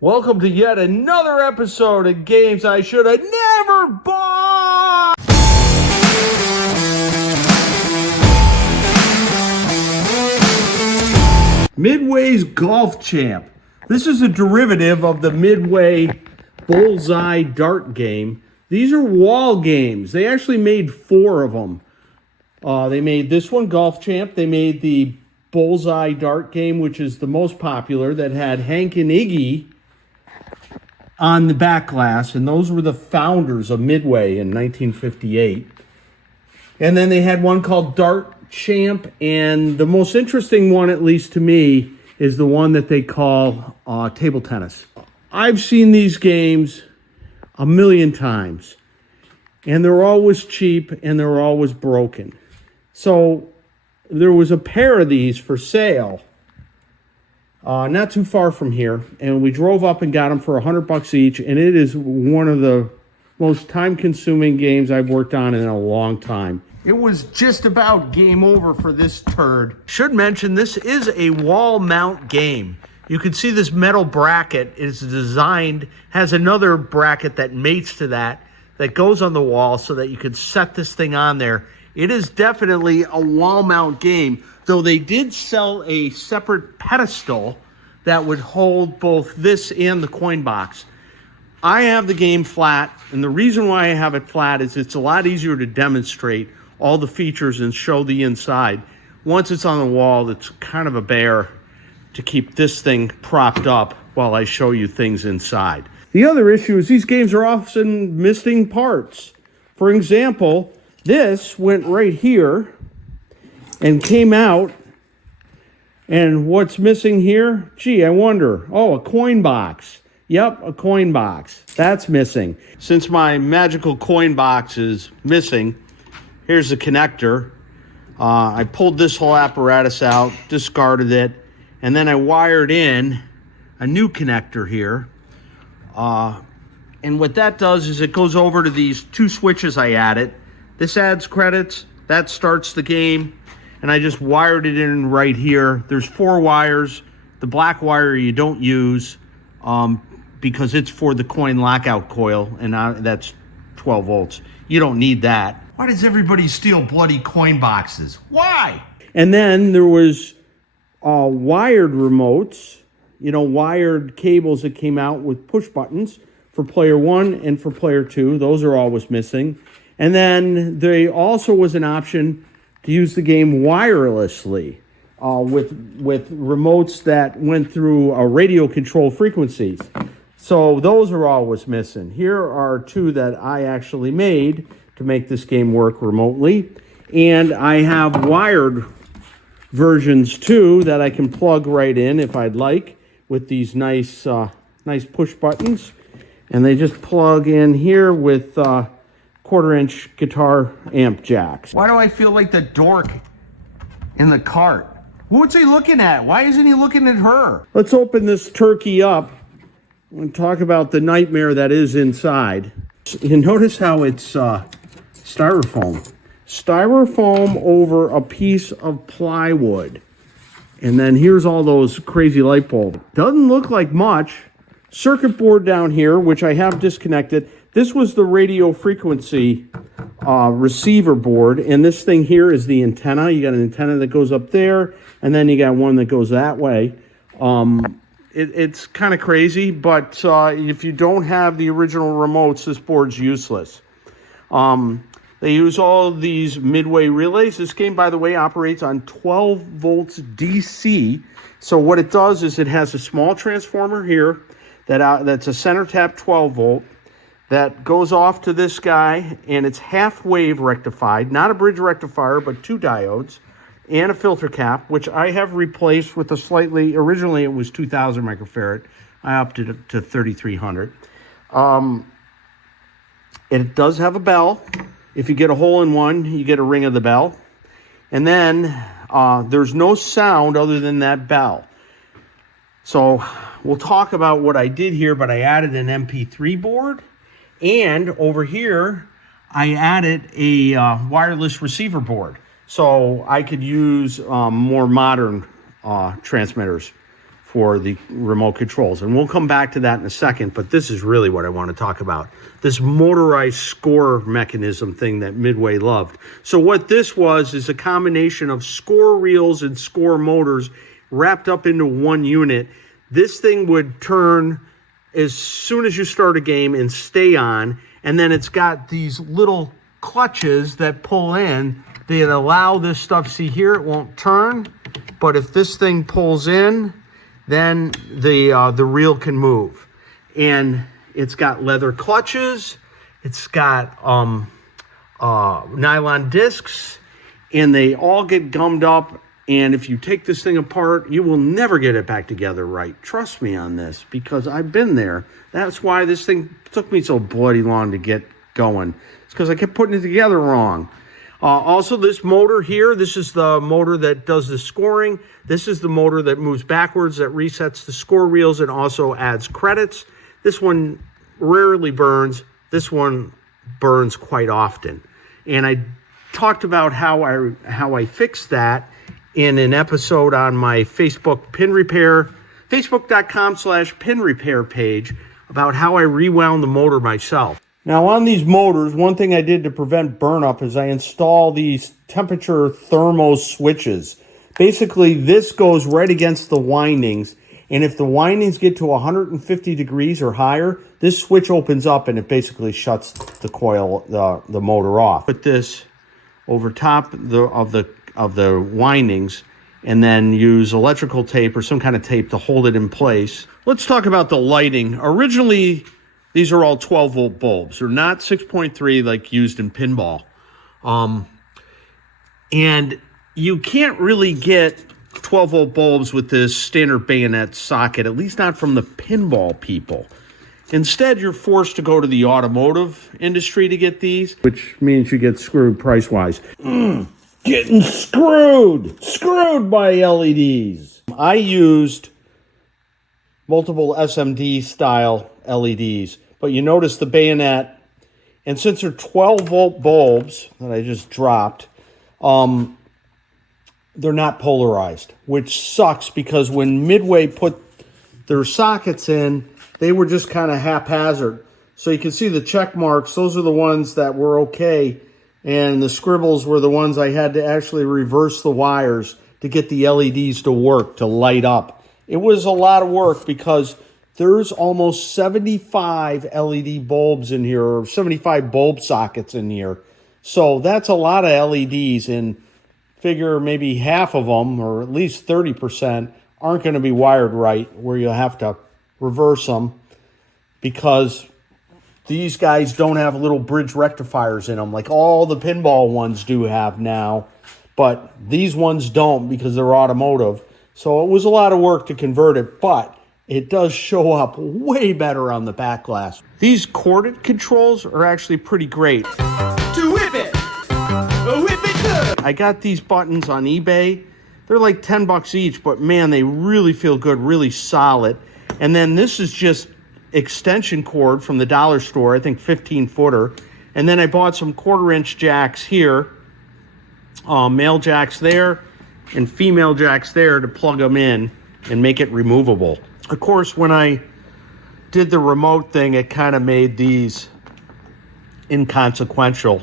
Welcome to yet another episode of Games I Should Have Never Bought! Midway's Golf Champ. This is a derivative of the Midway Bullseye Dart game. These are wall games. They actually made 4 of them. They made this one, Golf Champ. They made the Bullseye Dart game, which is the most popular, that had Hank and Iggy on the back glass, and those were the founders of Midway in 1958. And then they had one called Dart Champ, and the most interesting one, at least to me, is the one that they call table tennis. I've seen these games a million times, and they're always cheap and they're always broken. So there was a pair of these for sale not too far from here, and we drove up and got them for $100 each, and it is one of the most time-consuming games I've worked on in a long time. It was just about game over for this turd. Should mention, this is a wall mount game. You can see this metal bracket is designed, has another bracket that mates to that goes on the wall so that you can set this thing on there. It is definitely a wall mount game, though they did sell a separate pedestal that would hold both this and the coin box. I have the game flat, and the reason why I have it flat is it's a lot easier to demonstrate all the features and show the inside. Once it's on the wall, it's kind of a bear to keep this thing propped up while I show you things inside. The other issue is these games are often missing parts. For example, this went right here and came out, and what's missing here? Gee, I wonder. Oh, a coin box. Yep, a coin box. That's missing. Since my magical coin box is missing, here's the connector. I pulled this whole apparatus out, discarded it, and then I wired in a new connector here. And what that does is it goes over to these 2 switches I added. This adds credits, that starts the game, and I just wired it in right here. There's 4 wires. The black wire you don't use because it's for the coin lockout coil, and that's 12 volts. You don't need that. Why does everybody steal bloody coin boxes? Why? And then there was wired remotes, wired cables that came out with push buttons for player 1 and for player 2. Those are always missing. And then there also was an option to use the game wirelessly with remotes that went through radio control frequencies. So those are always missing. Here are 2 that I actually made to make this game work remotely. And I have wired versions too that I can plug right in if I'd like with these nice push buttons. And they just plug in here with 1/4-inch guitar amp jacks. Why do I feel like the dork in the cart? What's he looking at? Why isn't he looking at her? Let's open this turkey up and talk about the nightmare that is inside. You notice how it's styrofoam. Styrofoam over a piece of plywood. And then here's all those crazy light bulbs. Doesn't look like much. Circuit board down here, which I have disconnected. This was the radio frequency receiver board, and this thing here is the antenna. You got an antenna that goes up there, and then you got one that goes that way. It's kind of crazy, but if you don't have the original remotes, this board's useless. They use all of these Midway relays. This game, by the way, operates on 12 volts DC. So what it does is it has a small transformer here that's a center tap 12 volt. That goes off to this guy, and it's half wave rectified, not a bridge rectifier, but 2 diodes and a filter cap, which I have replaced with originally it was 2000 microfarad. I upped it to 3300. It does have a bell. If you get a hole in one, you get a ring of the bell. And then there's no sound other than that bell. So we'll talk about what I did here, but I added an MP3 board. And over here, I added a wireless receiver board. So I could use more modern transmitters for the remote controls. And we'll come back to that in a second, but this is really what I want to talk about. This motorized score mechanism thing that Midway loved. So what this was is a combination of score reels and score motors wrapped up into one unit. This thing would turn as soon as you start a game and stay on, and then it's got these little clutches that pull in that allow this stuff. See here, it won't turn, but if this thing pulls in, then the reel can move. And it's got leather clutches, it's got nylon discs, and they all get gummed up. And if you take this thing apart, you will never get it back together right. Trust me on this, because I've been there. That's why this thing took me so bloody long to get going. It's because I kept putting it together wrong. Also, this motor here, this is the motor that does the scoring. This is the motor that moves backwards, that resets the score reels and also adds credits. This one rarely burns. This one burns quite often. And I talked about how I fixed that in an episode on my Facebook pin repair, facebook.com/pin repair page, about how I rewound the motor myself. Now on these motors, one thing I did to prevent burnup is I install these temperature thermo switches. Basically, this goes right against the windings, and if the windings get to 150 degrees or higher, this switch opens up and it basically shuts the coil, the motor off. Put this over top of the windings, and then use electrical tape or some kind of tape to hold it in place. Let's talk about the lighting. Originally, these are all 12-volt bulbs. They're not 6.3 like used in pinball. And you can't really get 12-volt bulbs with this standard bayonet socket, at least not from the pinball people. Instead, you're forced to go to the automotive industry to get these, which means you get screwed price-wise. Getting screwed by LEDs. I used multiple SMD-style LEDs, but you notice the bayonet, and since they're 12-volt bulbs that I just dropped, they're not polarized, which sucks because when Midway put their sockets in, they were just kind of haphazard. So you can see the check marks. Those are the ones that were okay, and the scribbles were the ones I had to actually reverse the wires to get the LEDs to work, to light up. It was a lot of work because there's almost 75 LED bulbs in here, or 75 bulb sockets in here. So that's a lot of LEDs, and figure maybe half of them, or at least 30%, aren't going to be wired right, where you'll have to reverse them because these guys don't have little bridge rectifiers in them like all the pinball ones do have now, but these ones don't because they're automotive. So it was a lot of work to convert it, but it does show up way better on the back glass. These corded controls are actually pretty great. To whip it good. I got these buttons on eBay. They're like 10 bucks each, but man, they really feel good, really solid. And then this is just extension cord from the dollar store, I think 15-footer. And then I bought some 1/4-inch jacks here, male jacks there and female jacks there to plug them in and make it removable. Of course, when I did the remote thing, it kind of made these inconsequential,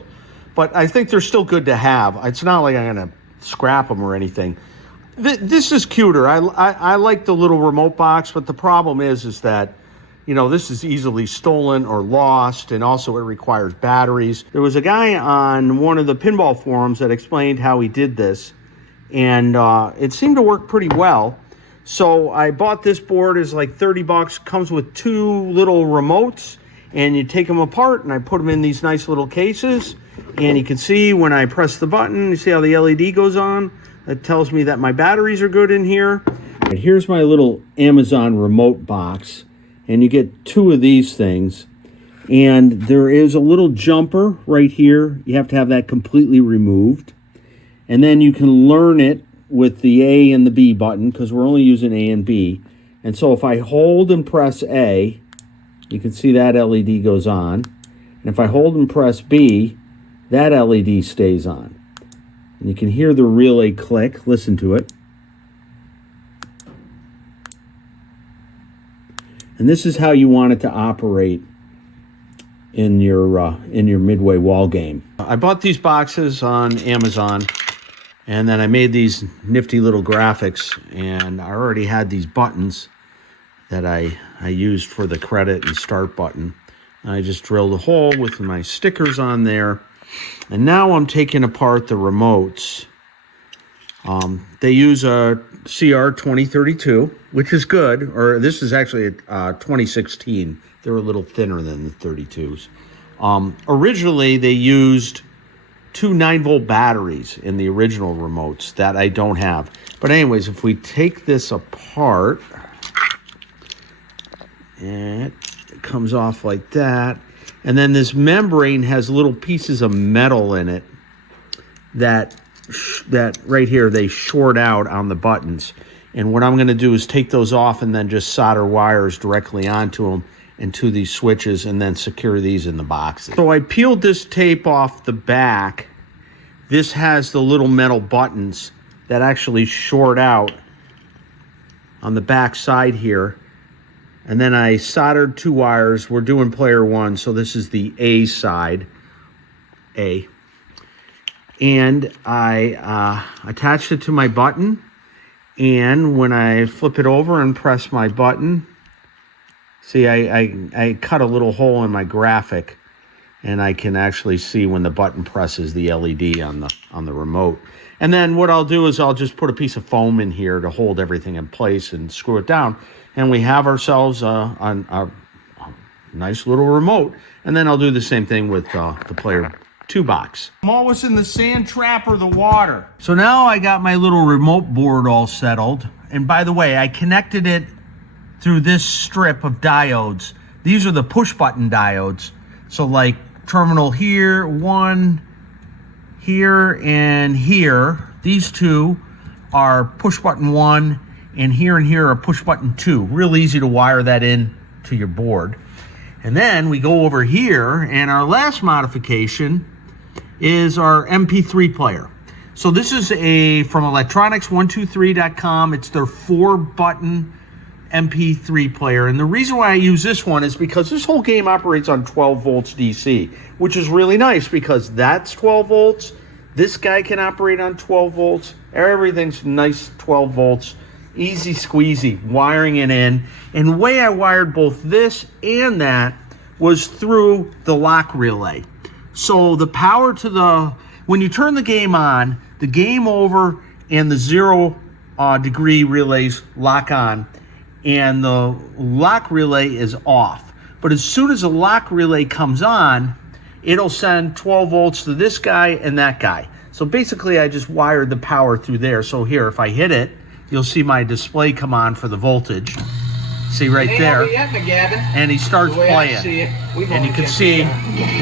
but I think they're still good to have. It's not like I'm going to scrap them or anything. This is cuter. I like the little remote box, but the problem is that, you know, this is easily stolen or lost, and also it requires batteries. There was a guy on one of the pinball forums that explained how he did this, and it seemed to work pretty well. So I bought this board. It's like 30 bucks, comes with 2 little remotes, and you take them apart, and I put them in these nice little cases, and you can see when I press the button, you see how the LED goes on? That tells me that my batteries are good in here. And here's my little Amazon remote box, and you get 2 of these things, and there is a little jumper right here. You have to have that completely removed, and then you can learn it with the A and the B button because we're only using A and B. And so if I hold and press A, you can see that LED goes on, and if I hold and press B, that LED stays on. And you can hear the relay click. Listen to it. And this is how you want it to operate in your Midway wall game. I bought these boxes on Amazon, and then I made these nifty little graphics, and I already had these buttons that I used for the credit and start button. I just drilled a hole with my stickers on there, and now I'm taking apart the remotes. They use a CR 2032, which is good, or this is actually a 2016. They're a little thinner than the 32s. Originally, they used two 9-volt batteries in the original remotes that I don't have. But anyways, if we take this apart, it comes off like that. And then this membrane has little pieces of metal in it that right here, they short out on the buttons. And what I'm going to do is take those off and then just solder wires directly onto them and to these switches, and then secure these in the boxes. So I peeled this tape off the back. This has the little metal buttons that actually short out on the back side here. And then I soldered 2 wires. We're doing player 1, so this is the A side, A. And I attached it to my button, and when I flip it over and press my button, see, I cut a little hole in my graphic, and I can actually see when the button presses the LED on the remote. And then what I'll do is I'll just put a piece of foam in here to hold everything in place and screw it down, and we have ourselves a nice little remote. And then I'll do the same thing with the player 2 box. I'm always in the sand trap or the water. So now I got my little remote board all settled. And by the way, I connected it through this strip of diodes. These are the push button diodes. So like terminal here, 1, here, and here. These 2 are push button 1, and here are push button 2. Real easy to wire that in to your board. And then we go over here, and our last modification is our MP3 player. So this is from electronics123.com. It's their 4-button MP3 player. And the reason why I use this one is because this whole game operates on 12 volts DC, which is really nice because that's 12 volts. This guy can operate on 12 volts. Everything's nice 12 volts. Easy squeezy, wiring it in. And the way I wired both this and that was through the lock relay. So the power to when you turn the game on, the game over and the 0 degree relays lock on, and the lock relay is off. But as soon as the lock relay comes on, it'll send 12 volts to this guy and that guy. So basically I just wired the power through there. So here, if I hit it, you'll see my display come on for the voltage. See right there, and he starts playing, and you can see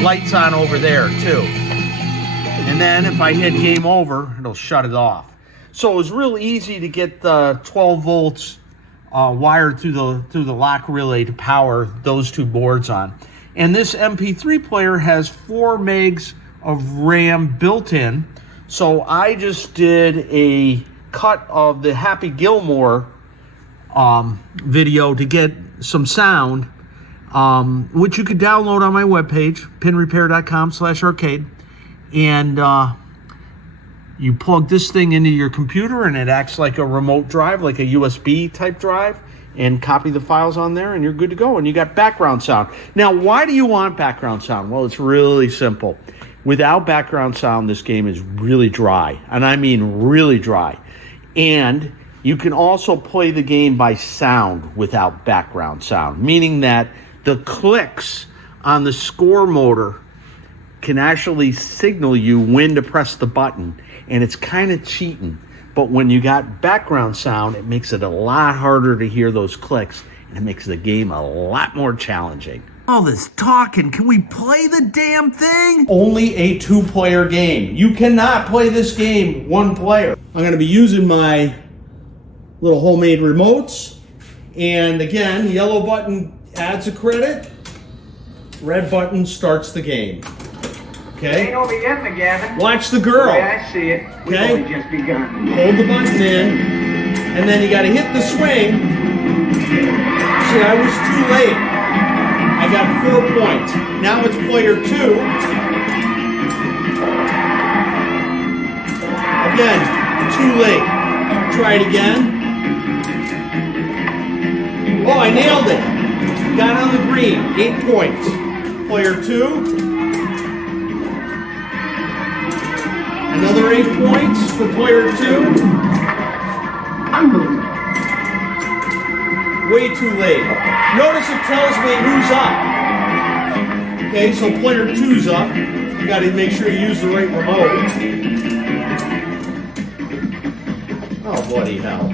lights on over there too. And then if I hit game over, it'll shut it off. So it was real easy to get the 12 volts wired through the lock relay to power those 2 boards on. And this MP3 player has 4 megs of RAM built in. So I just did a cut of the Happy Gilmore video to get some sound, which you could download on my webpage, pinrepair.com/arcade. And you plug this thing into your computer, and it acts like a remote drive, like a USB type drive, and copy the files on there, and you're good to go. And you got background sound. Now, why do you want background sound? Well, it's really simple. Without background sound, this game is really dry, and I mean really dry. And you can also play the game by sound without background sound, meaning that the clicks on the score motor can actually signal you when to press the button, and it's kind of cheating. But when you got background sound, it makes it a lot harder to hear those clicks, and it makes the game a lot more challenging. All this talking, can we play the damn thing? Only a 2-player game. You cannot play this game 1 player. I'm going to be using my little homemade remotes. And again, yellow button adds a credit. Red button starts the game. Okay? Ain't over yet, McGavin. Watch the girl. The way I see it, we've Okay? only just begun. Hold the button in. And then you got to hit the swing. see, I was too late. I got 4 points. Now it's player 2. Again, too late. Try it again. Oh, I nailed it. Got on the green. 8 points. Player 2. Another 8 points for player 2. Way too late. Notice it tells me who's up. Okay, so player 2's up. You got to make sure you use the right remote. Oh, bloody hell.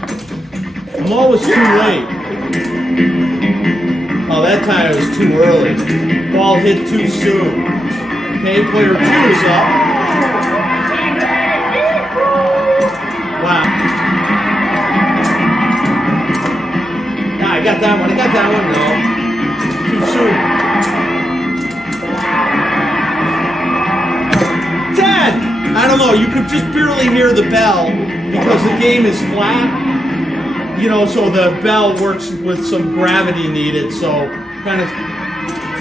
I'm always too late. Oh, that time it was too early. Ball hit too soon. Okay, player 2 is up. Wow. Yeah, I got that one. No. Too soon. Dad! I don't know. You could just barely hear the bell because the game is flat. You know, so the bell works with some gravity needed, so kind of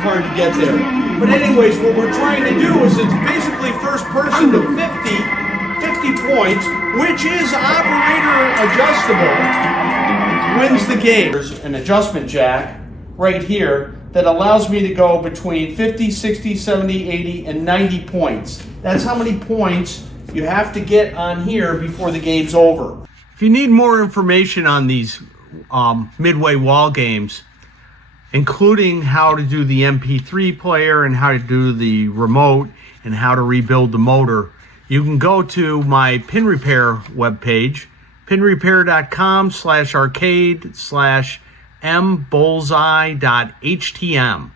hard to get there. But anyways, what we're trying to do is it's basically first person to 50 points, which is operator adjustable, wins the game. There's an adjustment jack right here that allows me to go between 50, 60, 70, 80, and 90 points. That's how many points you have to get on here before the game's over. If you need more information on these Midway wall games, including how to do the MP3 player and how to do the remote and how to rebuild the motor, you can go to my pin repair webpage, pinrepair.com/arcade/mbullseye.htm.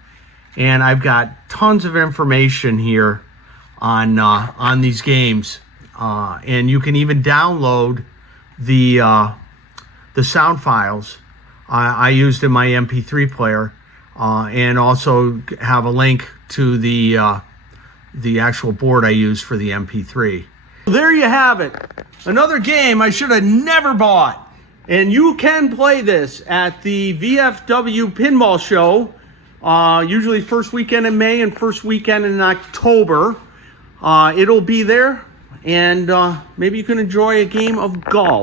And I've got tons of information here on these games. And you can even download the sound files I used in my MP3 player, and also have a link to the actual board I used for the MP3. There you have it. Another game I should have never bought. And you can play this at the VFW Pinball Show, usually first weekend in May and first weekend in October. It'll be there, and maybe you can enjoy a game of golf.